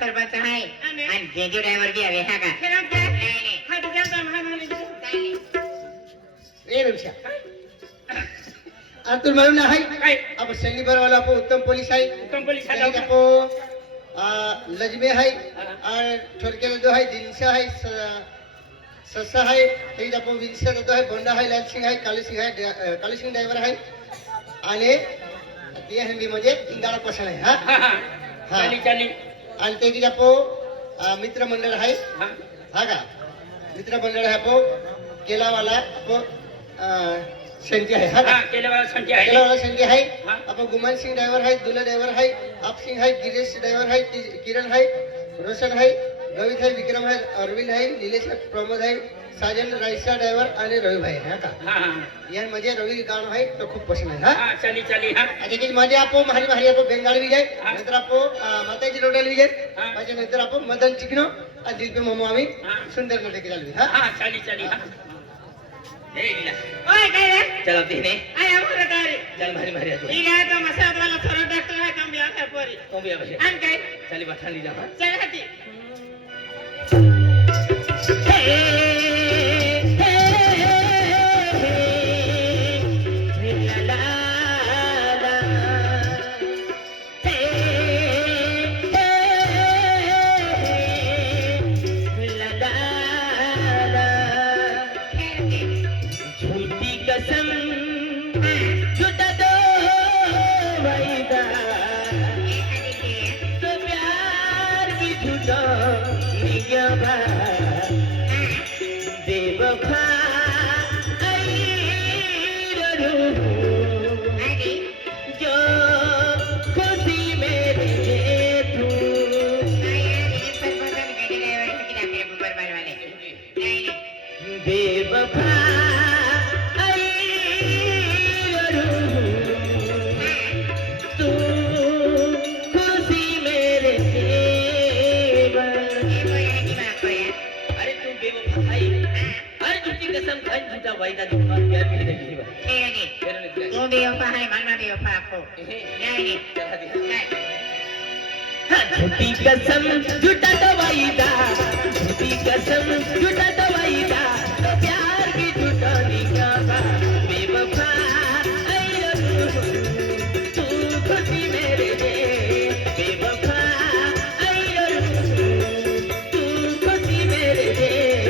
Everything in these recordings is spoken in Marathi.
सरपंच आहे आणि जेजू ड्रायव्हर बी हवे हा का अतुल म्हणून आहे आपण शनिवारवाला आपण उत्तम पोलीस आहे आपण लजमे आहे आणि थोडक्याला जो आहे दिनशा आहे ससा आहे ते आपण विंशा जो आहे बोंडा आहे लालसिंग आहे कालीसिंग ड्रायव्हर आहे आणि ते हिंदी म्हणजे इंगाळा पसंत आहे हा आणि ते आपण मित्रमंडळ आहे हा का मित्रमंडळ आहे आपण केलावाला आपण संजय आहे हा केलावाला संजय आहे आपण गुमान सिंग ड्रायव्हर आहे दुला ड्रायव्हर आहे आप सिंग आहे गिरीश ड्रायव्हर आहे किरण आहे रोशन आहे रोहित आहे विक्रम आहे अरविंद आहे निलेश प्रमोद आहे साजन रायसा ड्रायव्हर आणि रवी भाई आहे का या म्हणजे रवी गाणं आहे तो खूप पसंत आहे हा चाली चाली हा आणि मध्ये आपण भारी भारी आपण बेंगाली विजय नंतर आपण माताजी रोडल विजय माझ्या नंतर आपण मदन चिकनो आणि दिलपे मोमो आम्ही सुंदर मध्ये केली हा चाली चाली हा ए लीला ओए काय रे चला तिने आय आमरा तारी चल भारी भारी आतो ठीक आहे तो मसाद वाला थोड़ा डॉक्टर है कम बिया है पोरी कम बिया भाई आन काय चली बठा ली जा चल हाती झूठी कसम झूठा दवाईदा झूठी कसम झूठा दवाईदा तो प्यार की झूठा निकाबा बेवफा तू खुशी मेरे लिए बेवफा तू खुशी मेरे लिए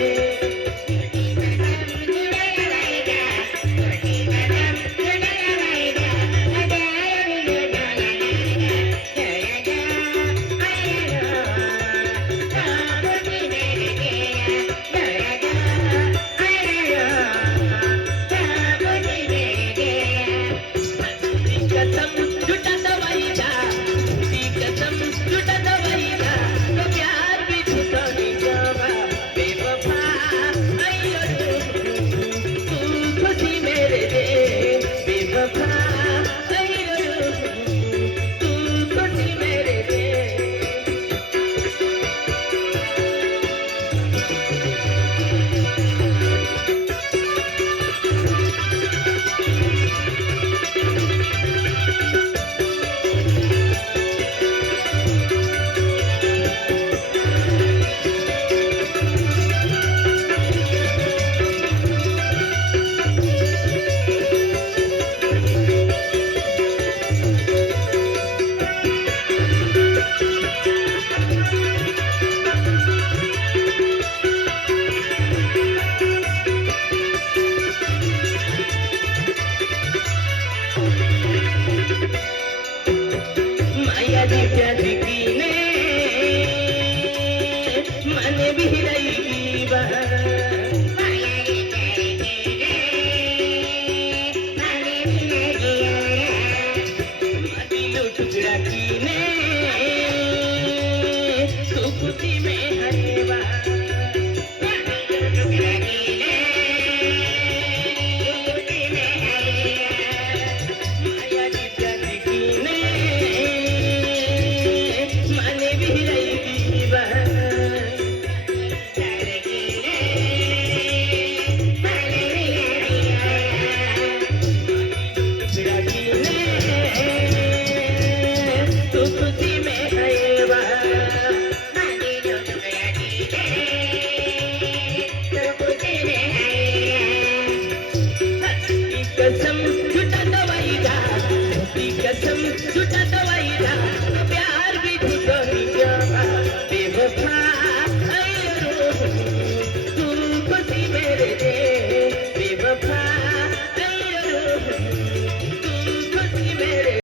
टुकड़ा की ने